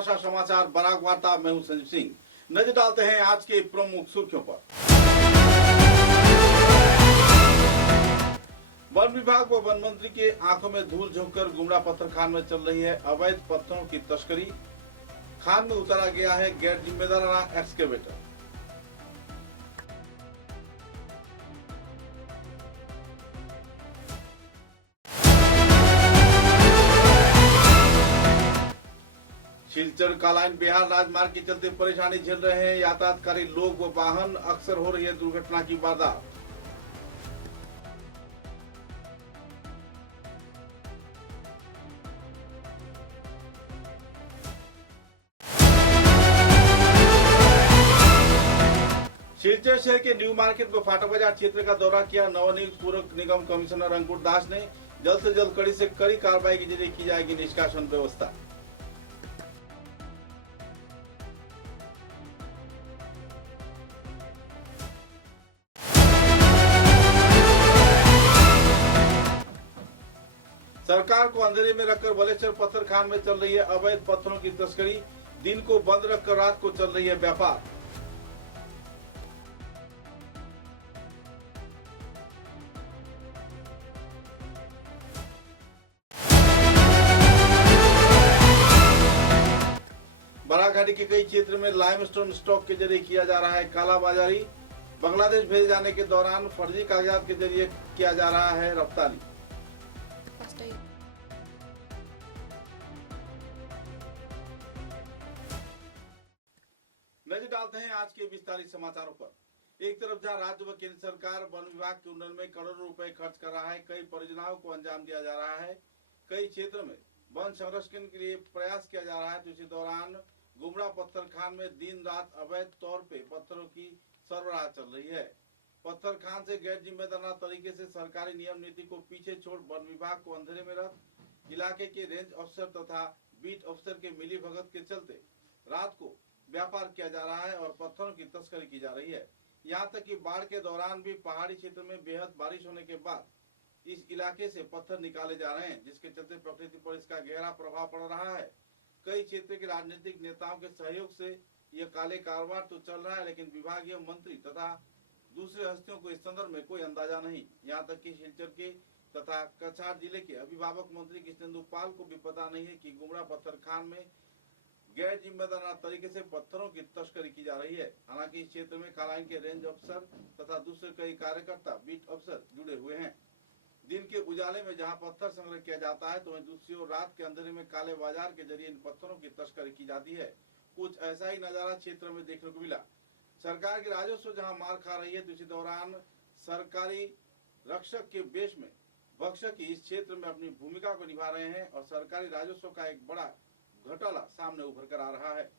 भाषा समाचार बराक वार्ता, मैं हूं संजीव सिंह। नजर डालते हैं आज के प्रमुख सुर्खियों पर। वन विभाग व वन मंत्री के आंखों में धूल झोंककर गुमरा पत्थर खान में चल रही है अवैध पत्थरों की तस्करी। खान में उतारा गया है गैर जिम्मेदाराना एक्सकेवेटर। सिलचर कालाइन बिहार राजमार्ग के चलते परेशानी झेल रहे हैं यातायातकारी लोग व वाहन। अक्सर हो रही है दुर्घटना की वारदात। सिलचर शहर के न्यू मार्केट व फाटक बाजार क्षेत्र का दौरा किया नवनियुक्त पूर्व निगम कमिश्नर अंकुर दास ने। जल्द से जल्द कड़ी से कड़ी कार्रवाई के जरिए की जाएगी निष्कासन व्यवस्था। सरकार को अंधेरे में रखकर बलेश्वर पत्थर खान में चल रही है अवैध पत्थरों की तस्करी। दिन को बंद रखकर रात को चल रही है व्यापार। बराघाटी के कई क्षेत्र में लाइमस्टोन स्टॉक के जरिए किया जा रहा है कालाबाजारी। बांग्लादेश भेजे जाने के दौरान फर्जी कागजात के जरिए किया जा रहा है रफ्तारी। नजर डालते हैं आज के विस्तारित समाचारों पर। एक तरफ जहां राज्य व केंद्र सरकार वन विभाग के उन्नयन में करोड़ों रुपए खर्च कर रहा है, कई परियोजनाओं को अंजाम दिया जा रहा है, कई क्षेत्र में वन संरक्षण के लिए प्रयास किया जा रहा है, तो इसी दौरान गुमरा पत्थर खान में दिन रात अवैध तौर पे पत्थरों की सरबराह चल रही है। पत्थर खान से गैर जिम्मेदाराना तरीके से सरकारी नियम नीति को पीछे छोड़ वन विभाग को अंधेरे में रख इलाके के रेंज अफसर तथा बीट अफसर के मिली भगत के चलते रात को व्यापार किया जा रहा है और पत्थरों की तस्करी की जा रही है। यहाँ तक कि बाढ़ के दौरान भी पहाड़ी क्षेत्र में बेहद बारिश होने के बाद इस इलाके से पत्थर निकाले जा रहे हैं, जिसके चलते प्रकृति पर इसका गहरा प्रभाव पड़ रहा है। कई क्षेत्र के राजनीतिक नेताओं के सहयोग से यह काले कारोबार तो चल रहा है, लेकिन विभागीय मंत्री तथा दूसरे हस्तियों को इस संदर्भ में कोई अंदाजा नहीं। यहाँ तक कि सिलचर के तथा कछार जिले के अभिभावक मंत्री कृष्णेंदु पाल को भी पता नहीं है कि गुमरा पत्थर खान में गैर जिम्मेदाराना तरीके से पत्थरों की तस्करी की जा रही है। हालांकि इस क्षेत्र में कालाइन के रेंज अफसर तथा दूसरे कई कार्यकर्ता बीट अफसर जुड़े हुए हैं। दिन के उजाले में जहां पत्थर संग्रह किया जाता है, तो वहीं दूसरी ओर रात के अंधेरे में काले बाजार के जरिए इन पत्थरों की तस्करी की जाती है। कुछ ऐसा ही नजारा क्षेत्र में देखने को मिला। सरकार के राजस्व जहां मार खा रही है, तो इसी दौरान सरकारी रक्षक के वेश में भक्षक ही इस क्षेत्र में अपनी भूमिका को निभा रहे हैं और सरकारी राजस्व का एक बड़ा घोटाला सामने उभर कर आ रहा है।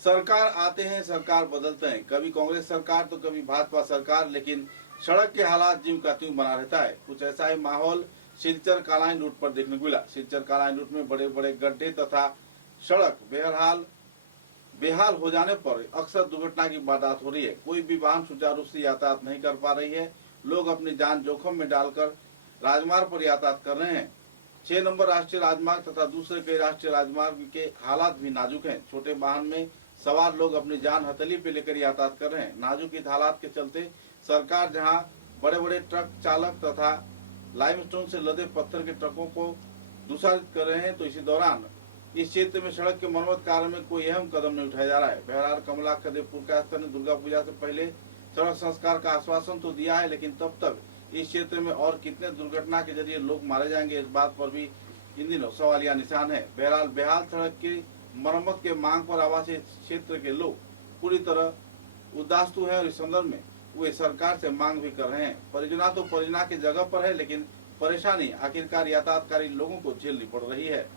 सरकार आते हैं, सरकार बदलते हैं, कभी कांग्रेस सरकार तो कभी भाजपा सरकार, लेकिन सड़क के हालात ज्यों का त्यों बना रहता है। कुछ ऐसा ही माहौल सिलचर कालाइन रूट पर देखने को मिला। सिलचर कालाइन रूट में बड़े बड़े गड्ढे तथा सड़क बेहाल हो जाने पर अक्सर दुर्घटना की वारदात हो रही है। कोई भी वाहन सुचारू रूप से यातायात नहीं कर पा रही है। लोग अपनी जान जोखिम में डालकर राजमार्ग पर यातायात कर रहे हैं। 6 नंबर राष्ट्रीय राजमार्ग तथा दूसरे कई राष्ट्रीय राजमार्ग के हालात भी नाजुक हैं। छोटे वाहन में सवार लोग अपनी जान हथेली पे लेकर यातायात कर रहे हैं। नाजुक इस हालात के चलते सरकार जहां बड़े बड़े ट्रक चालक तथा लाइमस्टोन से लदे पत्थर के ट्रकों को दूषित कर रहे हैं, तो इसी दौरान इस क्षेत्र में सड़क के मरम्मत कार्य में कोई अहम कदम नहीं उठाया जा रहा है। बहरहाल कमला खदेपुर का स्तर ने दुर्गा पूजा से पहले सड़क संस्कार का आश्वासन तो दिया है, लेकिन तब तक इस क्षेत्र में और कितने दुर्घटना के जरिए लोग मारे जाएंगे, इस बात पर भी इन दिनों सवालिया निशान है। बहरहाल बेहाल सड़क की मरम्मत के मांग पर आवासीय क्षेत्र के लोग पूरी तरह उदास्तु है और इस संदर्भ में वे सरकार से मांग भी कर रहे हैं। परियोजना तो परियोजना की जगह पर है, लेकिन परेशानी आखिरकार यातायातकारी लोगों को झेलनी पड़ रही है।